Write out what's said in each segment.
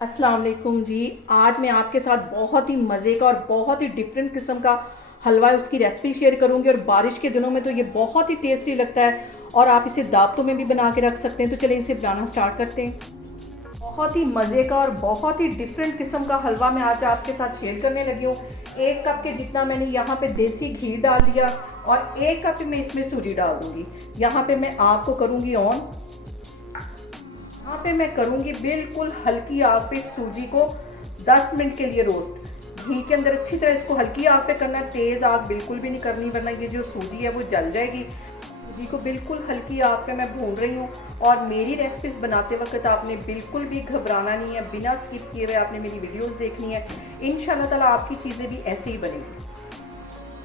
अस्सलाम वालेकुम जी। आज मैं आपके साथ बहुत ही मज़े का और बहुत ही डिफरेंट किस्म का हलवा है उसकी रेसिपी शेयर करूंगी। और बारिश के दिनों में तो ये बहुत ही टेस्टी लगता है और आप इसे दावतों में भी बना के रख सकते हैं। तो चलिए इसे बनाना स्टार्ट करते हैं। बहुत ही मज़े का और बहुत ही डिफरेंट किस्म का हलवा मैं आज आपके साथ शेयर करने लगी हूँ। 1 कप के जितना मैंने यहाँ पे देसी घी डाल दिया और 1 कप में इसमें सूजी डाल दूँगी। यहाँ पे मैं आग को करूँगी ऑन। यहाँ पे मैं करूँगी बिल्कुल हल्की आग पे सूजी को 10 मिनट के लिए रोस्ट। घी के अंदर अच्छी तरह इसको हल्की आग पे करना है, तेज़ आग बिल्कुल भी नहीं करनी वरना ये जो सूजी है वो जल जाएगी। सूजी को बिल्कुल हल्की आग पे मैं भून रही हूँ। और मेरी रेसिपीज़ बनाते वक्त आपने बिल्कुल भी घबराना नहीं है, बिना स्किप किए हुए आपने मेरी वीडियोज़ देखनी है। इंशाल्लाह ताला आपकी चीज़ें भी ऐसे ही बनेंगी।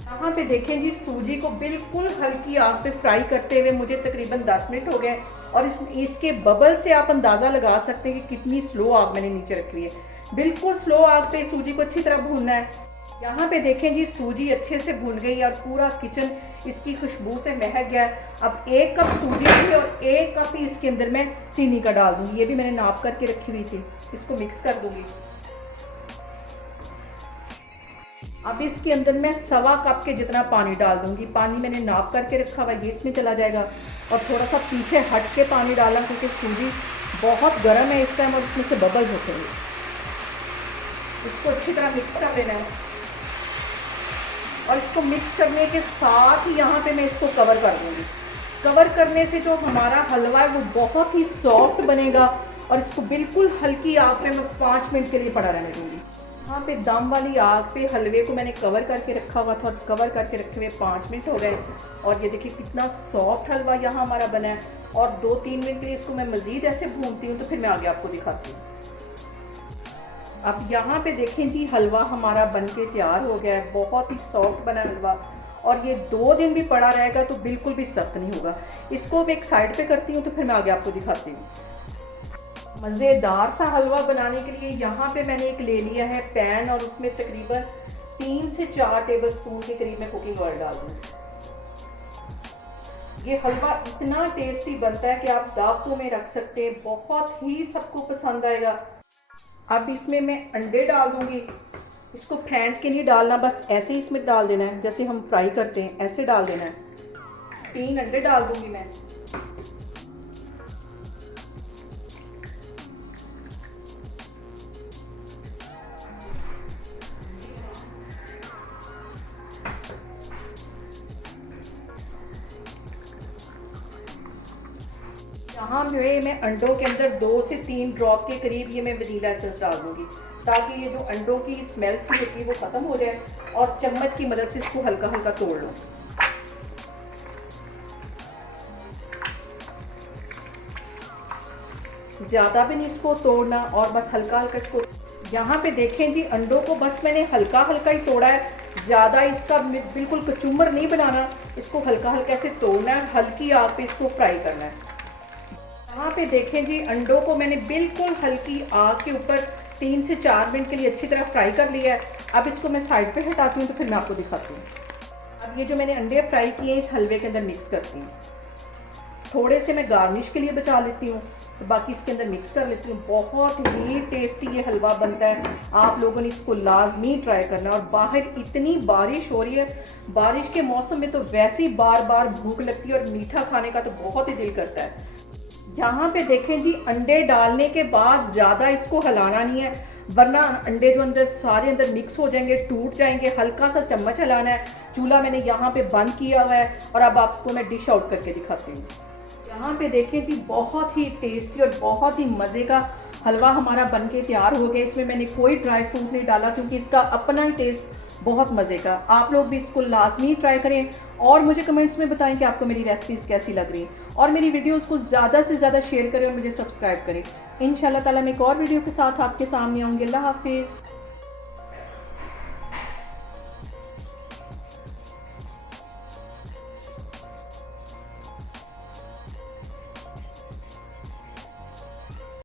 यहाँ पे देखें जी, सूजी को बिल्कुल हल्की आग पे फ्राई करते हुए मुझे तकरीबन 10 मिनट हो गए। और इसके बबल से आप अंदाज़ा लगा सकते हैं कि कितनी स्लो आग मैंने नीचे रखी हुई है। बिल्कुल स्लो आग पे सूजी को अच्छी तरह भूनना है। यहाँ पे देखें जी, सूजी अच्छे से भून गई और पूरा किचन इसकी खुशबू से महक गया है। अब 1 कप सूजी थी और 1 कप ही इसके अंदर मैं चीनी का डाल दूँगी। ये भी मैंने नाप करके रखी हुई थी। इसको मिक्स कर दूँगी। अब इसके अंदर मैं 1.25 कप के जितना पानी डाल दूंगी। पानी मैंने नाप करके रखा हुआ, ये इसमें चला जाएगा। और थोड़ा सा पीछे हट के पानी डाला क्योंकि सूजी बहुत गर्म है इस टाइम और इसमें से बबल होते हैं। इसको अच्छी तरह मिक्स कर लेना है। और इसको मिक्स करने के साथ ही यहाँ पे मैं इसको कवर कर दूँगी। कवर करने से जो हमारा हलवा है वो बहुत ही सॉफ्ट बनेगा। और इसको बिल्कुल हल्की आग पे मैं 5 मिनट के लिए पड़ा रहने दूँगी। यहाँ पे दम वाली आग पे हलवे को मैंने कवर करके रखा हुआ था और कवर करके रखे हुए 5 मिनट हो गए। और ये देखिए कितना सॉफ्ट हलवा यहाँ हमारा बना है। और 2-3 मिनट के लिए इसको मैं मज़ीद ऐसे भूनती हूँ तो फिर मैं आगे आपको दिखाती हूँ। अब यहाँ पे देखें जी, हलवा हमारा बन के तैयार हो गया है। बहुत ही सॉफ्ट बना हलवा और ये 2 दिन भी पड़ा रहेगा तो बिल्कुल भी सख्त नहीं होगा। इसको मैं एक साइड पे करती हूँ तो फिर मैं आगे आपको दिखाती हूँ। मज़ेदार सा हलवा बनाने के लिए यहाँ पे मैंने एक ले लिया है पैन और उसमें तकरीबन 3 से 4 टेबलस्पून के करीब मैं कुकिंग ऑयल डाल दूँ। ये हलवा इतना टेस्टी बनता है कि आप दावतों में रख सकते हैं, बहुत ही सबको पसंद आएगा। अब इसमें मैं अंडे डाल दूँगी। इसको फेंट के नहीं डालना, बस ऐसे ही इसमें डाल देना है जैसे हम फ्राई करते हैं, ऐसे डाल देना है। 3 अंडे डाल दूँगी मैं। यहाँ जो है मैं अंडों के अंदर 2 से 3 ड्रॉप के करीब ये मैं वनीला एसेंस डाल दूँगी ताकि ये जो अंडों की स्मेल सी होती है वो ख़त्म हो जाए। और चम्मच की मदद से इसको हल्का हल्का तोड़ लो। ज़्यादा भी नहीं इसको तोड़ना और बस हल्का हल्का इसको। यहाँ पे देखें जी, अंडों को बस मैंने हल्का हल्का ही तोड़ा है, ज़्यादा इसका बिल्कुल कचूमर नहीं बनाना। इसको हल्का हल्का से तोड़ना है, हल्की आग पे इसको फ्राई करना है। यहाँ पे देखें जी, अंडों को मैंने बिल्कुल हल्की आग के ऊपर 3 से 4 मिनट के लिए अच्छी तरह फ्राई कर लिया है। अब इसको मैं साइड पे हटाती हूँ तो फिर मैं आपको दिखाती हूँ। अब ये जो मैंने अंडे फ्राई किए इस हलवे के अंदर मिक्स करती हूँ। थोड़े से मैं गार्निश के लिए बचा लेती हूँ तो बाकी इसके अंदर मिक्स कर लेती हूँ। बहुत ही टेस्टी ये हलवा बनता है, आप लोगों ने इसको लाजमी ट्राई करना। और बाहर इतनी बारिश हो रही है, बारिश के मौसम में तो वैसे ही बार बार भूख लगती है और मीठा खाने का तो बहुत ही दिल करता है। यहाँ पे देखें जी, अंडे डालने के बाद ज़्यादा इसको हिलाना नहीं है वरना अंडे जो अंदर सारे अंदर मिक्स हो जाएंगे, टूट जाएंगे। हल्का सा चम्मच हिलाना है। चूल्हा मैंने यहाँ पे बंद किया हुआ है और अब आपको मैं डिश आउट करके दिखाती हूँ। यहाँ पे देखें जी, बहुत ही टेस्टी और बहुत ही मज़े का हलवा हमारा बन के तैयार हो गया। इसमें मैंने कोई ड्राई फ्रूट नहीं डाला क्योंकि इसका अपना ही टेस्ट बहुत मज़े का। आप लोग भी इसको लाजमी ट्राई करें और मुझे कमेंट्स में बताएं कि आपको मेरी रेसिपीज़ कैसी लग रही हैं। और मेरी वीडियोस को ज़्यादा से ज़्यादा शेयर करें और मुझे सब्सक्राइब करें। इंशाल्लाह ताला मैं एक और वीडियो के साथ आपके सामने आऊँगी। अल्लाह हाफिज़।